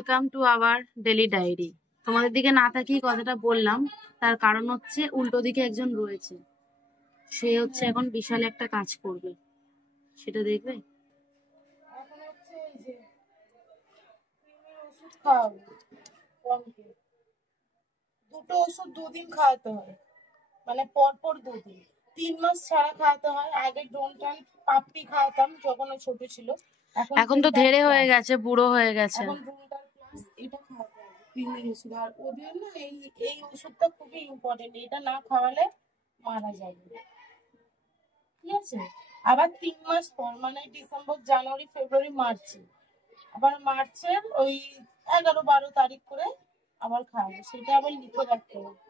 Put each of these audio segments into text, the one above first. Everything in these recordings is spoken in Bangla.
Welcome to our daily diary. তোমাদের দিকে না তাকিয়ে কথাটা বললাম, তার কারণ হচ্ছে উল্টো দিকে একজন রয়েছে, সে হচ্ছে এখন বিশাল একটা কাজ করবে, সেটা দেখবে। দুটো ওষুধ দুদিন খাওয়াতে হয়, মানে পরপর দুদিন, 3 মাস ছাড়া খাওয়াতে হয়। আগে ডোনটাল পাপড়ি খাওয়াতাম যখন ও ছোট ছিল, এখন তো ধেড়ে হয়ে গেছে, বুড়ো হয়ে গেছে। এখন ডোনটাল প্লাস এটা খাওয়াতে হবে, ক্রিমের ওষুধ। আর ওদের না এই ওষুধটা খুবই ইম্পর্টেন্ট, এটা না খাওয়ালে মারা যাবে, ঠিক আছে। আবার 3 মাস পর, মানে ডিসেম্বর, জানুয়ারি, ফেব্রুয়ারি, মার্চে, আবার মার্চের ওই 11-12 তারিখ করে আবার খাওয়াবো, সেটা আবার লিখে রাখতে হবে।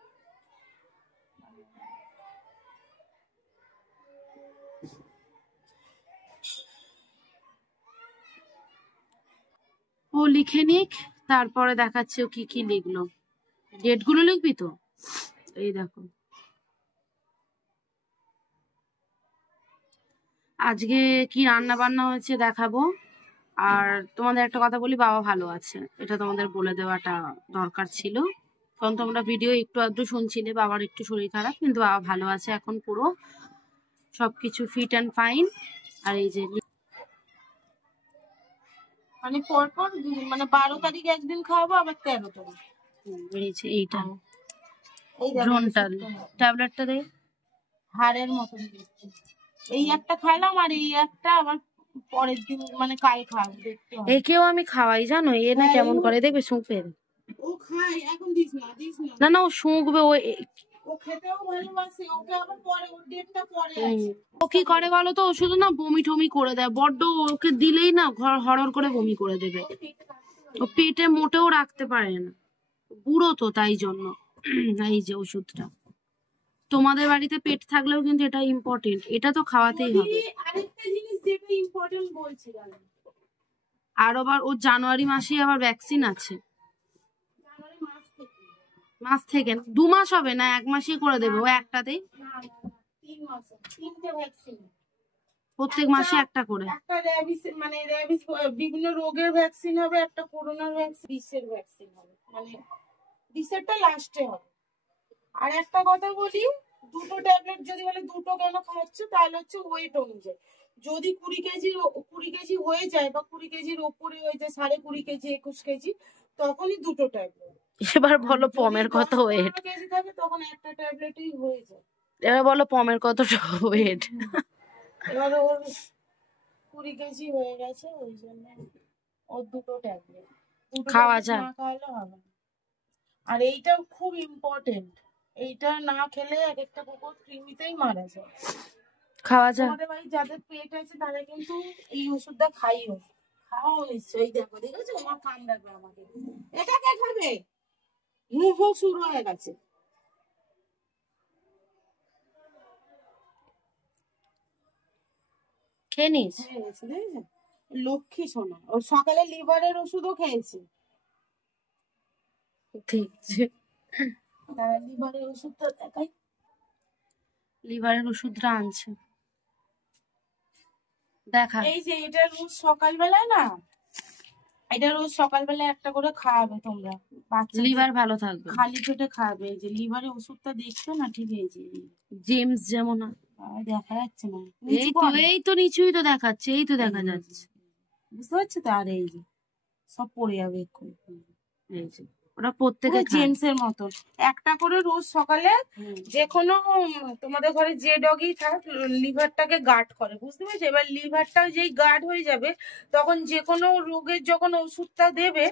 ও লিখে নিক, তারপরে দেখাচ্ছে ও কি কি লিখলো। ডেট গুলো লিখবি তো? এই দেখো, আজকে কি রান্না বান্না হয়েছে দেখাবো। আর তোমাদের একটা কথা বলি, বাবা ভালো আছে, এটা তোমাদের বলে দেওয়াটা দরকার ছিল, কারণ তোমরা ভিডিও একটু আধটু শুনছিলে বাবার একটু শরীর খারাপ, কিন্তু বাবা ভালো আছে এখন, পুরো সবকিছু ফিট অ্যান্ড ফাইন। আর এই যে মানে পরপর, মানে 12 তারিখ একদিন খাওয়াবো, আবার 13 তারিখ বেরিয়েছে এইটা, এই ড্রোনটাল ট্যাবলেটটা দে, হাড়ের মতন দিচ্ছে। এই একটা খাইলাম, আর এই একটা আবার পরের দিন, মানে কাল খাওয়াবো, দেখতে হবে। একেও আমি খাওয়াই জানো, এ না কেমন করে দেখবে, শুঁকবে। ও খায়, এখন দিস না, দিস না। না না, ও শুঁকবে, ও খেতেও ভালোবাসে, ওকে আবার পরে, ওর ডেটটা পরে আছে। ও কি করে বলো তো, ও শুধু না বমি টমি করে দেয় বড্ড, ওকে দিলেই না হড়হড় করে বমি করে দেবে, ও পেটে মোটেও রাখতে পারে না, বুড়ো তো তাই জন্য। এই যে ওষুধটা, তোমাদের বাড়িতে পেট থাকলেও কিন্তু এটা ইম্পর্টেন্ট, এটা তো খাওয়াতেই হবে। আরেকটা জিনিস যেটা ইম্পর্টেন্ট বলছিলাম, আর আবার ও জানুয়ারি মাসে আবার ভ্যাকসিন আছে, মাস থেকে 2 মাস হবে না, 1 মাসই করে দেবে ও একটাতেই, 3 মাসে 3টে ভ্যাকসিন, প্রত্যেক মাসে একটা করে। একটা র্যাবিস, মানে র্যাবিস বিভিন্ন রোগের ভ্যাকসিন হবে, একটা করোনার ভ্যাকসিন, বিষের ভ্যাকসিন হবে, মানে বিষেরটা লাস্টে হবে। আর একটা কথা বলি, দুটো ট্যাবলেট যদি বলে দুটো কেন খাওয়াচ্ছ, তাহলে হচ্ছে ওয়েট অনুযায়ী, যদি 20 কেজি হয়ে যায়, বা 20 কেজির ওপরে হয়ে যায়, 20.5 কেজি 21 কেজি, তখনই দুটো ট্যাবলেট। এবার বলো পমের কত ওয়েট? কেজি থাকে তখন একটা ট্যাবলেটই হয়ে যায়। এবার বলো পমের কতটা ওয়েট? এবার ওর 20 কেজি হয়ে গেছে, ওই জন্য ওর দুটো ট্যাবলেট খাওয়া যায়, না খাওয়ালে হবে না। আর এইটা খুব ইম্পর্টেন্ট, এইটা না খেলে এক একটা কুকুর কৃমিতেই মারা যায়। খাওয়া যায়। আমাদের বাড়ি যাদের পেট আছে তারা কিন্তু এই ওষুধটা খাইও, খাওয়াও নিশ্চয়ই। দেখো, দেখেছো আমার কামড়াবে আমাকে, এটা কে খাবে? মুখ শুরু হয়ে গেছে। খেয়ে নিস, লক্ষ্মী সোনা, ওর সকালে লিভারের ওষুধও খেয়েছে। ঠিক আছে, লিভারের ওষুধটা দেখাই, লিভারের ওষুধটা আনছে, দেখা। এই যে এটা রোজ সকালবেলায় না, এটা রোজ সকালবেলায় একটা করে খাওয়াবে তোমরা, লিভার ভালো থাকবে, খালি পেটে খাওয়াবে। এই যে লিভারের ওষুধটা দেখছো না, ঠিক এই যে জেমস যেমন দেখা যাচ্ছে না, এই তো নিচুই তো দেখাচ্ছে, এই তো দেখা যাচ্ছে, বুঝতে পারছো তো। আর এই যে সব পড়ে যাবে এক্ষুনি, এই যে ওরা প্রত্যেকে জেমস এর মতো একটা করে রোজ সকালে, যে কোনো তোমাদের ঘরে যে ডগই থাক, লিভারটাকে গার্ড করে, বুঝতে পারছো। এবার লিভারটা যেই গার্ড হয়ে যাবে, তখন যে কোনো রোগের যখন ওষুধটা দেবে,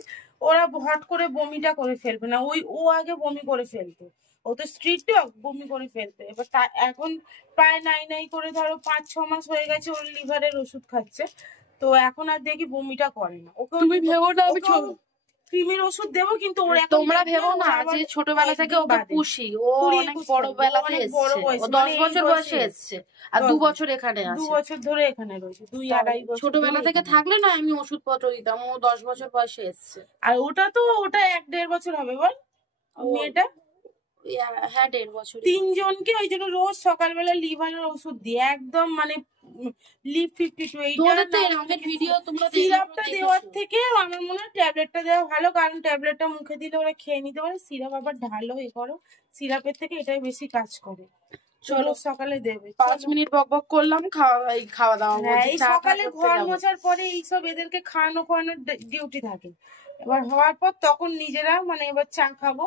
ওরা হট করে বমিটা করে ফেলবে না, ও আগে বমি করে ফেলতো, ও তো স্ট্রিট ডগ, বমি করে ফেলতো। এবার এখন প্রায় নাই করে ধরো 5-6 মাস হয়ে গেছে ওর লিভারের ওষুধ খাচ্ছে, তো এখন আর দেখি বমিটা করে না। ওকে তুমি ভেবো না আমি ক্রিমের ওষুধ দেবো, কিন্তু তোমরা ভেবো না যে ছোটবেলা থেকে ওকে পুষি, ও অনেক বড় বেলাতে এসেছে, ও 10 বছর বয়সে এসেছে, আর 2 বছর এখানে আছে, 2 বছর ধরে এখানে রয়েছে, 2-2.5 বছর। ছোটবেলা থেকে থাকলে না আমি ওষুধপত্র দিতাম, ও 10 বছর বয়সে এসেছে। আর ওটা 1-1.5 বছর হবে বল মেয়েটা, হ্যাঁ 1.5 বছর। 3 জনকে ওই জন্য রোজ সকালবেলা লিভারের ওষুধ দিই একদম, মানে লিভ 52 তোমাদের তো এর আগের ভিডিও তোমরা সিরাপটা দেওয়ার থেকে আমার মনে হয় ট্যাবলেটটা দেওয়া ভালো, কারণ ট্যাবলেটটা মুখে দিলে ওরা খেয়ে নিতে পারে, সিরাপ আবার ঢালো এ করো, সিরাপের থেকে এটাই বেশি কাজ করে। চলো সকালে দেবে। 5 মিনিট বক বক করলাম, খাওয়া দাওয়া। হ্যাঁ, এই সকালে ঘর মোছার পরে এইসব এদেরকে খাওয়ানোর ডিউটি থাকে, এবার হওয়ার পর তখন নিজেরা মানে এবার চা খাবো।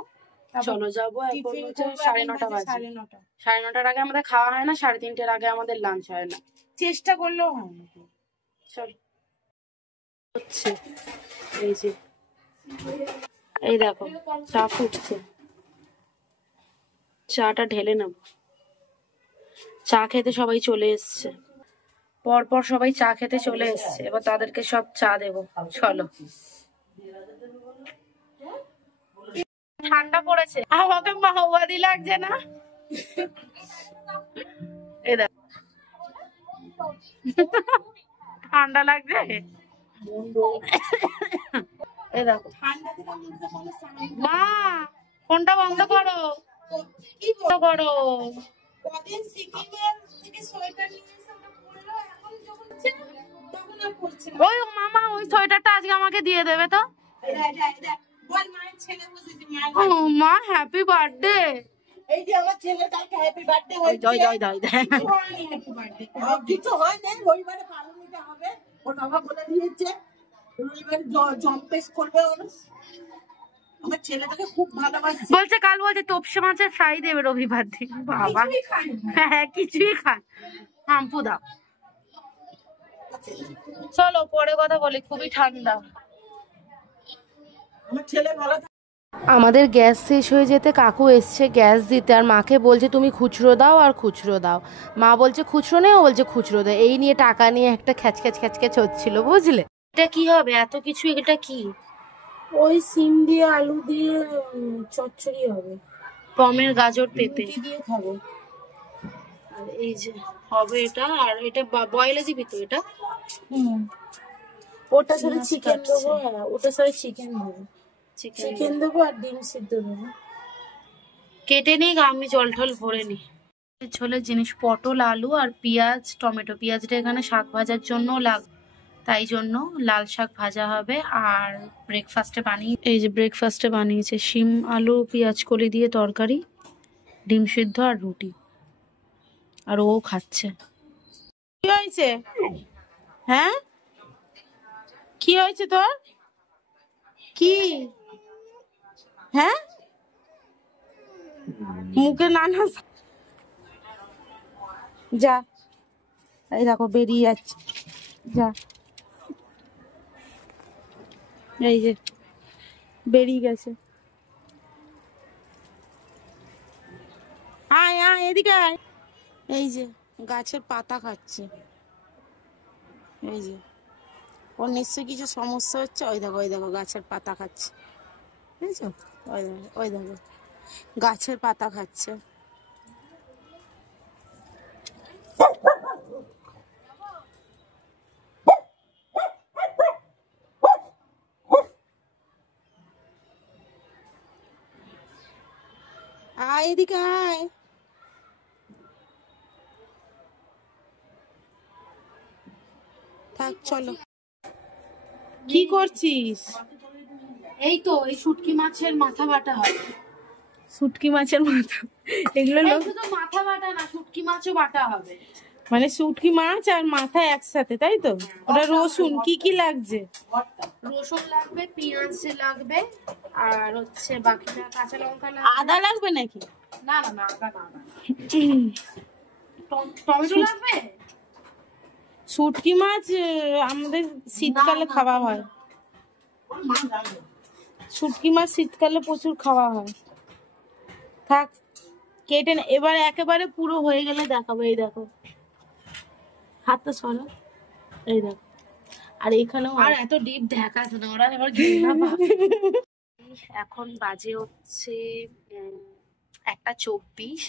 চলো যাবো, এখন হচ্ছে 9:30 বাজে। 9:30 9:30 আগে আমাদের খাওয়া হয় না, 3:30 আগে আমাদের লাঞ্চ হয় না। চেষ্টা করলেও হয় না। চলো হচ্ছে এই যে, এই দেখো চা ফুটছে, চাটা ঢেলে নেব। চা খেতে সবাই চলে এসছে, পরপর সবাই চা খেতে চলে এসছে, এবার তাদেরকে সব চা দেবো। চলো। ঠান্ডা পড়েছে, আমাকে মাওবাদী লাগছে না? এই দেখো ঠান্ডা লাগছে, এই দেখো। মা ফোনটা বন্ধ করো, বন্ধ করো। কদিন সিকিমের থেকে সোয়েটার নিয়ে এসে আমরা পরলো, এখন যখন তখন আর পরছে না। ওই মামা ওই সোয়েটারটা আজকে আমাকে দিয়ে দেবে তো। বল মায়ের ছেলে বসেছে, ও মা হ্যাপি বার্থডে। এই যে আমার ছেলের কালকে হ্যাপি বার্থডে হয়েছে। কিছু হয়নি, হ্যাপি বার্থডে কিছু হয় নাই, রবিবারে পালন নিতে হবে, ওর বাবা বলে দিয়েছে রবিবারে জম্পেস করবে। আমার ছেলেটাকে খুব ভালোবাসে, বলছে কাল বলছে তোপসে মাছের ফ্রাই দেবে রবিবার দিন। বাবা হ্যাঁ কিছুই খান, হাম্পু দাও। চলো পরে কথা বলি, খুবই ঠান্ডা। আমার ছেলে ভালো। আমাদের গ্যাস শেষ হয়ে যেতে কাকু এসছে গ্যাস দিতে, আর মাকে বলছে তুমি খুচরো দাও আর খুচরো দাও। মা বলছে খুচরো নেই, ও বলছে খুচরো দাও। এই নিয়ে টাকা নিয়ে একটা খ্যাচ হচ্ছিল, বুঝলে? এটা কি হবে এত কিছু, এটা কি? ওই সিম দিয়ে আলু দিয়ে চচ্চড়ি হবে, পমের গাজর পেঁপে দিয়ে খাবো। আর এই যে হবে এটা, আর এটা বয়েলে দিবি তো এটা? ওটার সাথে চিকেন দেবো। হ্যাঁ ওটার সাথে চিকেন দেবো, চিকেন দেবো আর ডিম সিদ্ধ দেবো। কেটে নিই, আমি জল টল ভরে নিই। ঝোলের জিনিস পটল আলু আর পেঁয়াজ টমেটো। পেঁয়াজটা এখানে শাক ভাজার জন্য তাই জন্য লাল শাক ভাজা হবে। আর এই যে ব্রেকফাস্টে বানিয়েছে শিম আলু পেঁয়াজ কলি দিয়ে তরকারি, ডিম সিদ্ধ আর রুটি, আর ও খাচ্ছে। কি হয়েছে? হ্যাঁ কি হয়েছে তোর? কি? হ্যাঁ মুখে নানা যা, এই দেখো বেরিয়ে যাচ্ছে, যা এই যে বেরিয়ে গেছে। আয় আয় এদিকে আয়। এই যে গাছের পাতা খাচ্ছে, এই যে ওর নিশ্চয়ই কিছু সমস্যা হচ্ছে। ওই দেখো গাছের পাতা খাচ্ছে, বুঝছো? ওই দেখো গাছের পাতা খাচ্ছে। আয় এদিকে আয়। থাক চলো। কি করছিস? এই তো এই শুটকি মাছের মাথা বাটা হয়। শুটকি মাছের মাথা, এগুলো শুধু মাথা বাটা না, শুটকি মাছও বাটা হবে। মানে শুটকি মাছ আর মাথা একসাথে, তাই তো? ওটা রসুন কি কি লাগছে? রসুন লাগবে, পেঁয়াজ লাগবে, আর হচ্ছে বাকিটা কাঁচা লঙ্কা লাগবে। আদা লাগবে নাকি? না না না আদা না, টমেটো লাগবে। শুটকি মাছ আমাদের শীতকালে খাওয়া হয়, শুটকি মাছ শীতকালে প্রচুর খাওয়া হয়। থাক কেটে এবার একেবারে পুরো হয়ে গেলে দেখাবো। এই দেখো হাতটা সরো, এই দেখো, আর এইখানেও আর এত ডিপ দেখাস না, ওরা এবার এখন বাজে হচ্ছে 1:24,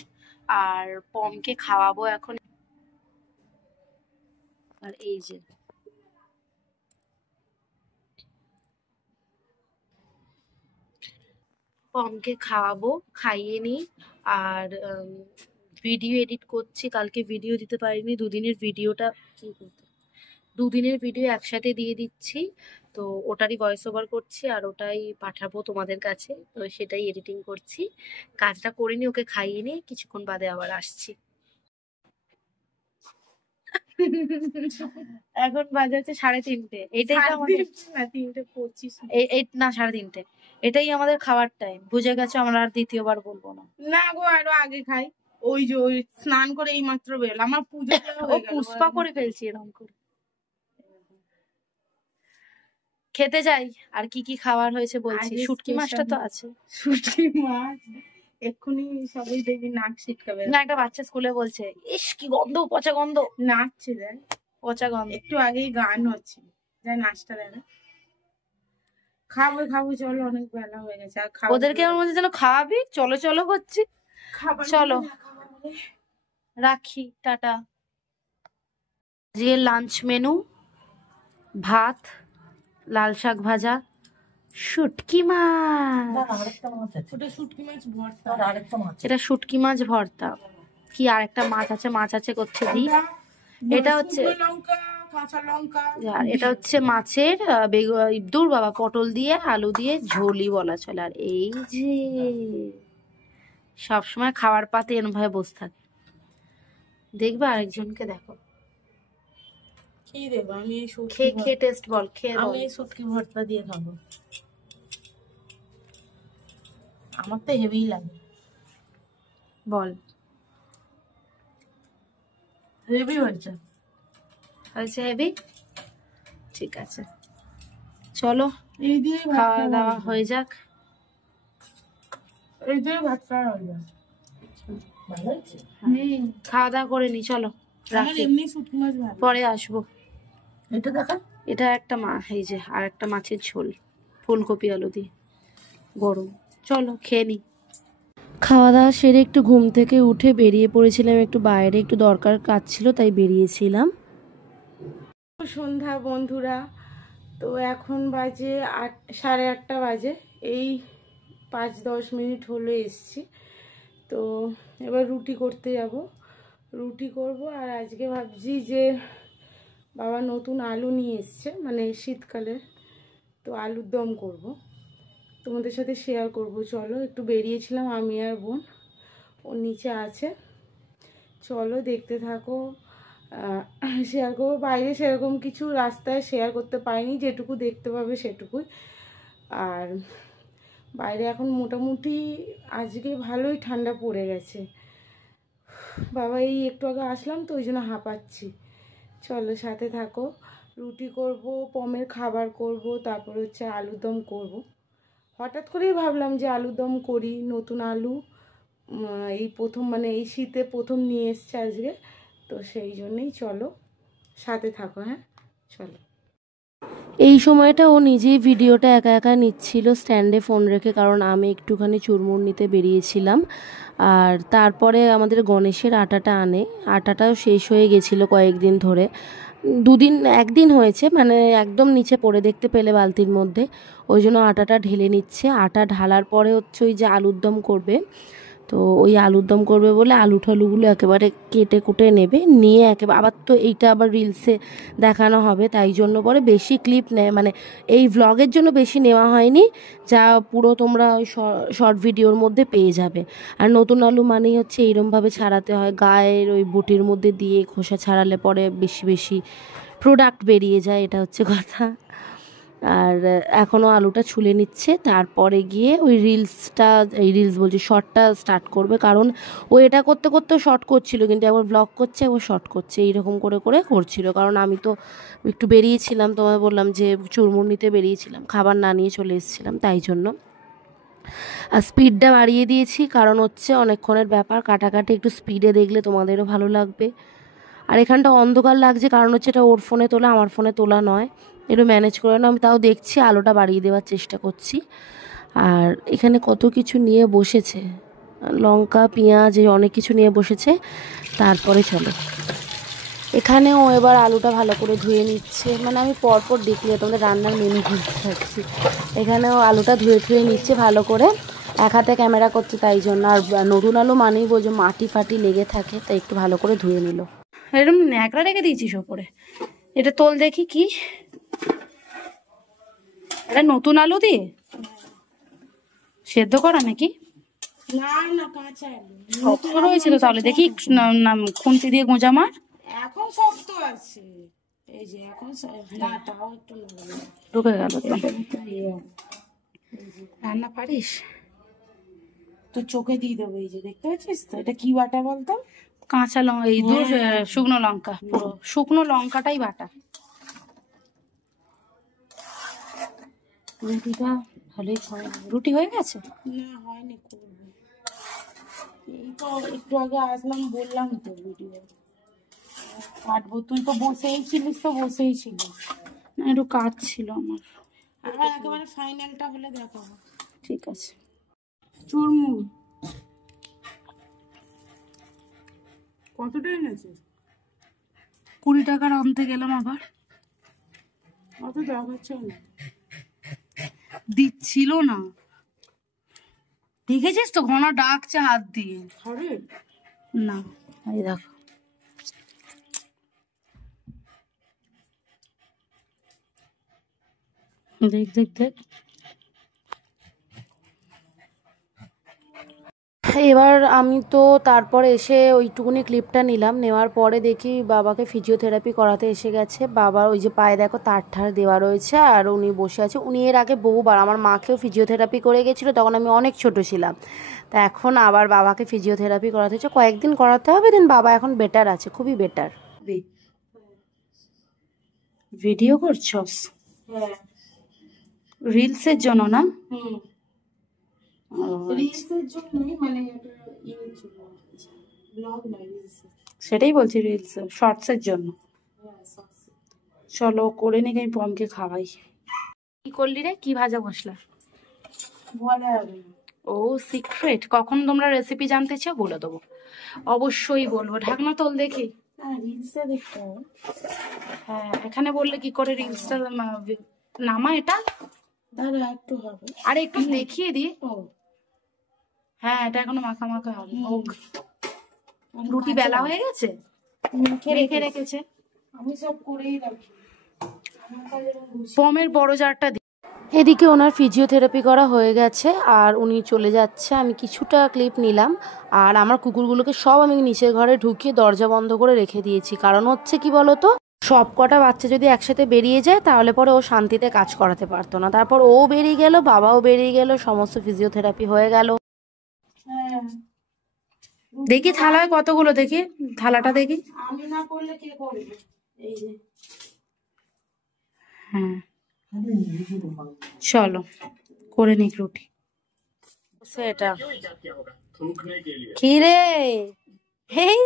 আর পমকে খাওয়াবো এখন। আর এই যে পমকে খাওয়াবো, খাইয়ে নিই। আর ভিডিও এডিট করছি, কালকে ভিডিও দিতে পারিনি, দুদিনের ভিডিও একসাথে দিয়ে দিচ্ছি। তো ওটারই ভয়েস ওভার করছি আর ওটাই পাঠাবো তোমাদের কাছে, তো সেটাই এডিটিং করছি। কাজটা করে নি, ওকে খাইয়ে নিয়ে কিছুক্ষণ বাদে আবার আসছি। এখন বাজে হচ্ছে 3:30। এটাই তো আমাদের, না 3:25 না 3:30, এটাই আমাদের খাওয়ার টাইম। বুঝে গেছো, আমরা আর দ্বিতীয়বার বলবো না। না গো, আরো আগে খাই। ওই যে ওই স্নান করে এই মাত্র বেরোলাম, আমার পুজো ও পুষ্পা করে ফেলছি এরকম করে। খেতে যাই। আর কি কি খাবার হয়েছে বলছি। শুটকি মাছটা তো আছে। শুটকি মাছ এক্ষুনি সবাই দেখবি নাক ছিটকাবে। না, একটা বাচ্চা স্কুলে বলছে, ইস কি গন্ধ, পচা গন্ধ। নাচছে দেখ, পচা গন্ধ। একটু আগেই গান হচ্ছে, যাই নাচটা দেখ। খাবো খাবো, চলো, অনেক বেলা হয়ে গেছে। আর খাবো, ওদেরকে আমার মধ্যে যেন খাওয়াবি, চলো চলো করছি। চলো রাখি, টাটা। আজকের লাঞ্চ মেনু: ভাত, লাল শাক ভাজা, শুটকি মাছ। ওটা শুটকি মাছ ভর্তা, এটা শুটকি মাছ ভর্তা। কি আর একটা মাছ আছে করছে দি। এটা হচ্ছে লঙ্কা, কাঁচা লঙ্কা। আর এটা হচ্ছে মাছের দূর বাবা, পটল দিয়ে আলু দিয়ে ঝোলই বলা চলে। আর এই যে সবসময় খাওয়ার পাতে এরম ভাবে বসে থাকে, দেখবে আরেকজনকে দেখো। কি দেবো আমি? এই খেয়ে টেস্ট বল, খেয়ে আমি এই শুটকি ভর্তা দিয়ে খাবো, আমার তো হেভি লাগে। বল। হেভি হয়েছে হেভি। ঠিক আছে, চলো এই দিয়ে খাওয়া দাওয়া হয়ে যাক। এই দিয়ে ভাত খাওয়া হয়ে যাক। খাওয়া দাওয়া করে নি, চলো রাখি, এমনি শুটকি মাছ ভালো। পরে আসবো। এটা দেখা, এটা একটা এই যে আর একটা মাছের ঝোল, ফুলকপি আলু দিয়ে গরম। চলো খেয়ে নি। খাওয়া দাওয়া সেরে একটু ঘুম থেকে উঠে বেরিয়ে পড়েছিলাম, একটু বাইরে একটু দরকার কাজ ছিল তাই বেরিয়েছিলাম। সন্ধ্যা বন্ধুরা, তো এখন বাজে 8:30 বাজে। এই 5-10 মিনিট হলো এসছি। তো এবার রুটি করতে যাব, রুটি করব। আর আজকে ভাবছি যে বাবা নতুন আলু নিয়ে এসছে, মানে শীতকালে, তো আলুর দম করব, তোমাদের সাথে শেয়ার করব। চলো, একটু বেরিয়েছিলাম আমি আর বোন, ওর নিচে আছে, চলো দেখতে থাকো। শেয়ার করবো। বাইরে সেরকম কিছু রাস্তায় শেয়ার করতে পারিনি, যেটুকু দেখতে পাবে সেটুকুই। আর বাইরে এখন মোটামুটি আজকে ভালোই ঠান্ডা পড়ে গেছে। বাবা এই একটু আগে আসলাম তো, ওই জন্য হাঁপাচ্ছি। চলো সাথে থাকো। রুটি করব, পমের খাবার করব, তারপর হচ্ছে আলুর দম করব। হঠাৎ করেই ভাবলাম যে আলুর দম করি, নতুন আলু এই প্রথম, মানে এই শীতে প্রথম নিয়ে এসছে আজকে, তো সেই জন্যই চলো সাথে থাকো। হ্যাঁ চলো। এই সময়টা ও নিজেই ভিডিওটা একা একা নিচ্ছিল স্ট্যান্ডে ফোন রেখে, কারণ আমি একটুখানি চুরমুর নিতে বেরিয়েছিলাম। আর তারপরে আমাদের গণেশের আটাটা আনে, আটাটাও শেষ হয়ে গেছিলো কয়েকদিন ধরে, একদিন হয়েছে, মানে একদম নিচে পড়ে দেখতে পেলে বালতির মধ্যে, ওই জন্য আটাটা ঢেলে নিচ্ছে। আটা ঢালার পরে হচ্ছে ওই যে আলুর দম করবে, তো ওই আলুর দম করবে বলে আলু ঠালুগুলো একেবারে কেটে কুটে নেবে, নিয়ে একেবারে আবার তো এইটা আবার রিলসে দেখানো হবে, তাই জন্য পরে বেশি ক্লিপ নেয়, মানে এই ভ্লগের জন্য বেশি নেওয়া হয়নি, যা পুরো তোমরা ওই শর্ট ভিডিওর মধ্যে পেয়ে যাবে। আর নতুন আলু মানেই হচ্ছে এইরমভাবে ছাড়াতে হয়, গায়ের ওই বটির মধ্যে দিয়ে খোসা ছাড়ালে পরে বেশি বেশি প্রোডাক্ট বেরিয়ে যায়, এটা হচ্ছে কথা। আর এখনও আলুটা ছুলে নিচ্ছে, তারপরে গিয়ে ওই রিলস বলছি শর্টটা স্টার্ট করবে, কারণ ও এটা করতে করতেও শর্ট করছিল, কিন্তু একবার ব্লগ করছে একবার শর্ট করছে, এইরকম করে করে করছিল। কারণ আমি তো একটু বেরিয়েছিলাম, তোমায় বললাম যে চুরমুর নিতে বেরিয়েছিলাম, খাবার না নিয়ে চলে এসেছিলাম, তাই জন্য। আর স্পিডটা বাড়িয়ে দিয়েছি, কারণ হচ্ছে অনেকক্ষণের ব্যাপার, কাটাকাটি একটু স্পিডে দেখলে তোমাদেরও ভালো লাগবে। আর এখানটা অন্ধকার লাগছে, কারণ হচ্ছে এটা ওর ফোনে তোলা, আমার ফোনে তোলা নয়, একটু ম্যানেজ করে না। আমি তাও দেখছি, আলোটা বাড়িয়ে দেওয়ার চেষ্টা করছি। আর এখানে কত কিছু নিয়ে বসেছে, লঙ্কা পেঁয়াজ অনেক কিছু নিয়ে বসেছে। তারপরে চলো, এখানেও এবার আলুটা ভালো করে ধুয়ে নিচ্ছে, মানে আমি পরপর দেখলে তোমাদের রান্নার মেনু ঘুরতে থাকছি। এখানেও আলুটা ধুয়ে নিচ্ছে ভালো করে। এক হাতে ক্যামেরা করছে তাই জন্য। আর নতুন আলু মানেই বোঝো মাটি ফাটি লেগে থাকে, তাই একটু ভালো করে ধুয়ে নিল। এরকম ন্যাকড়া রেখে দিয়েছিস ওপরে, এটা তোল দেখি কি, এটা নতুন আলু দিয়ে সেদ্ধ করা নাকি? না না, কাঁচা আলু শক্ত রয়েছে তো, তাহলে দেখি খুন্তি দিয়ে গোঁজা মার। এখন শক্ত আছে, এই যে এখন না, তাও একটু ঢুকে গেল তো। রান্না পারিস? তো চোখে দিয়ে দেবো। এই যে দেখতে পাচ্ছিস তো, এটা কি বাটা বলতো? কাঁচা লঙ্কা, এই শুকনো লঙ্কা, পুরো শুকনো লঙ্কাটাই বাটা। রুটিটা ভালোই খাওয়া, রুটি হয়ে গেছে? না হয়নি, করবো। এই তো একটু আগে আসলাম, বললাম তো ভিডিও কাটবো, তুই তো বসেই ছিলিস, তো বসেই ছিলিস। না একটু কাজ ছিল আমার। আমার একেবারে ফাইনালটা হলে দেখাবো। ঠিক আছে। চুরমুর কতটা এনেছিস? 20 টাকার আনতে গেলাম, আবার অত দেখাচ্ছে না, দিচ্ছিল না। দেখেছিস তো ঘন ডাকছে হাত দিয়ে। খাবে না, এই দেখো, দেখ দেখ দেখ। এবার আমি তো তারপরে এসে ওইটুকুনি ক্লিপটা নিলাম, নেওয়ার পরে দেখি বাবাকে ফিজিওথেরাপি করাতে এসে গেছে। বাবার ওই যে পায়ে দেখো তার ঠার দেওয়া রয়েছে, আর উনি বসে আছে। উনি এর আগে বহুবার আমার মাকেও ফিজিওথেরাপি করে গেছিলো, তখন আমি অনেক ছোট ছিলাম। তা এখন আবার বাবাকে ফিজিওথেরাপি করাতে হচ্ছে, কয়েকদিন করাতে হবে, দেন বাবা এখন বেটার আছে, খুবই বেটার। ভিডিও করছস? হ্যাঁ, রিলসের জন্য না? হুম, রিলসের জন্যই, মানে ব্লগ না, রিলস। সেটাই বলছি, রিলস শর্টসের জন্য। চলো করে নি, আমি পমকে খাওয়াই। কি করলি রে, কি ভাজা মশলা? বলে হবে না। ও সিক্রেট, কখন তোমরা রেসিপি জানতে চাও বলে দেবো, অবশ্যই বলবো। ঢাকনা তোল দেখি। হ্যাঁ, রিলসে দেখতে হবে। হ্যাঁ, এখানে বললে কি করে রিলসটা নামা এটা? দাঁড়া একটু হবে, আরে একটু দেখিয়ে দি। ও হ্যাঁ, এটা এখনো মাখা মাখা হবে। হোক। রুটি বেলা হয়ে গেছে, রেখে রেখেছে। আমি সব করেই রাখি। পমের বড় জারটা দি। এদিকে ওনার ফিজিওথেরাপি করা হয়ে গেছে আর উনি চলে যাচ্ছে। আমি কিছুটা ক্লিপ নিলাম, আর আমার কুকুরগুলোকে সব আমি নিচের ঘরে ঢুকিয়ে দরজা বন্ধ করে রেখে দিয়েছি। কারণ হচ্ছে কি বলতো, সব কটা বাচ্চা যদি একসাথে বেরিয়ে যায় তাহলে পরে ও শান্তিতে কাজ করাতে পারতো না। তারপর ও বেরিয়ে গেল, বাবাও বেরিয়ে গেল, সমস্ত ফিজিওথেরাপি হয়ে গেল। দেখি থালায় কতগুলো, দেখি থালাটা দেখি। আমি না করলে কে করবে? এই যে, হ্যাঁ চলো করে নিক রুটি। সেটা কি রে, হেই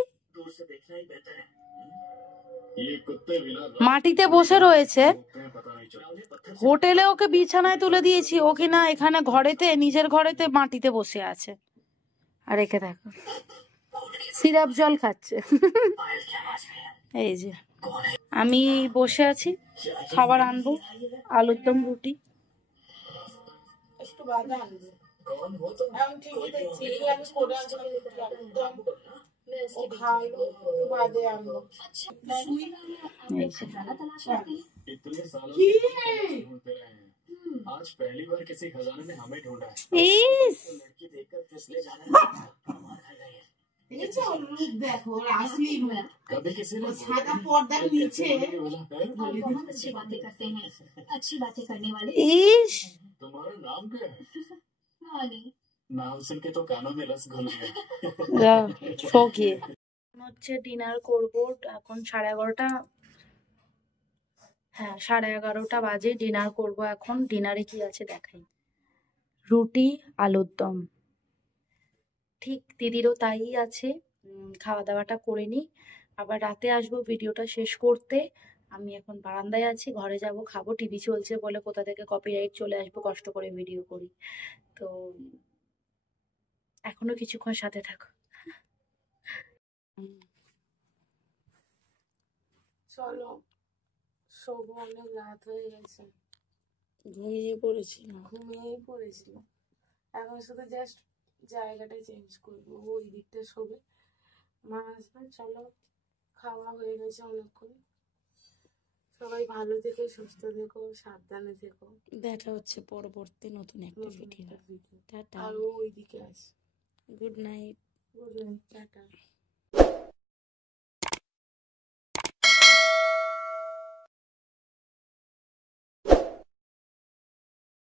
মাটিতে বসে রয়েছে। হোটেলে ওকে বিছানায় তুলে দিয়েছি, ও কিনা এখানে ঘরেতে, নিজের ঘরেতে মাটিতে বসে আছে। আর একে দেখো সিরাপ জল খাচ্ছে। এই যে আমি বসে আছি, খাবার আনবো, আলুর দম রুটি। একটু বাদে আনবো। আমি ঠিকই দেখছি, এই আমি করে আসলাম একদম। ও খাওয়ালো, একটু বাদে আনবো। কি? आज पहली बार किसी खजाने ने हमें ढूंढा है। लड़की देखकर फिसले जाने দেখো আসলি कभी किसी ने সাদা পর্দার নিচে बहुत अच्छी बातें करते हैं, अच्छी बातें करने वाले। इश तुम्हारा नाम क्या है? रानी। नाम सुन के तो कानों में रस घुल गया। শোকে হচ্ছে ডিনার করব এখন 11:30। হ্যাঁ 11:30 বাজে, ডিনার করব এখন। ডিনারে কি আছে দেখাই, রুটি আলুর দম। ঠিক দিদিরও তাই আছে। খাওয়া দাওয়াটা করে নিই, আবার রাতে আসবো ভিডিওটা শেষ করতে। আমি এখন বারান্দায় আছি, ঘরে যাব, খাবো। টিভি চলছে বলে কোথা থেকে কপিরাইট চলে আসবো, কষ্ট করে ভিডিও করি তো। এখনো কিছুক্ষণ সাথে থাকো। চলো শোবো, অনেক রাত হয়ে গেছে। ঘুমিয়ে পড়েছিলাম। ঘুমিয়েই পড়েছিল। এখন শুধু জাস্ট জায়গাটা চেঞ্জ করবো, ওই দিকটা শোবে। মা আসবে, চলো খাওয়া হয়ে গেছে অনেকক্ষণ। সবাই ভালো থেকো, সুস্থ থেকো, সাবধানে থেকো। দেখা হচ্ছে পরবর্তী নতুন একটা ভিডিও। টাটা, আর ও ওইদিকে আছে। Good night. Good night, tata.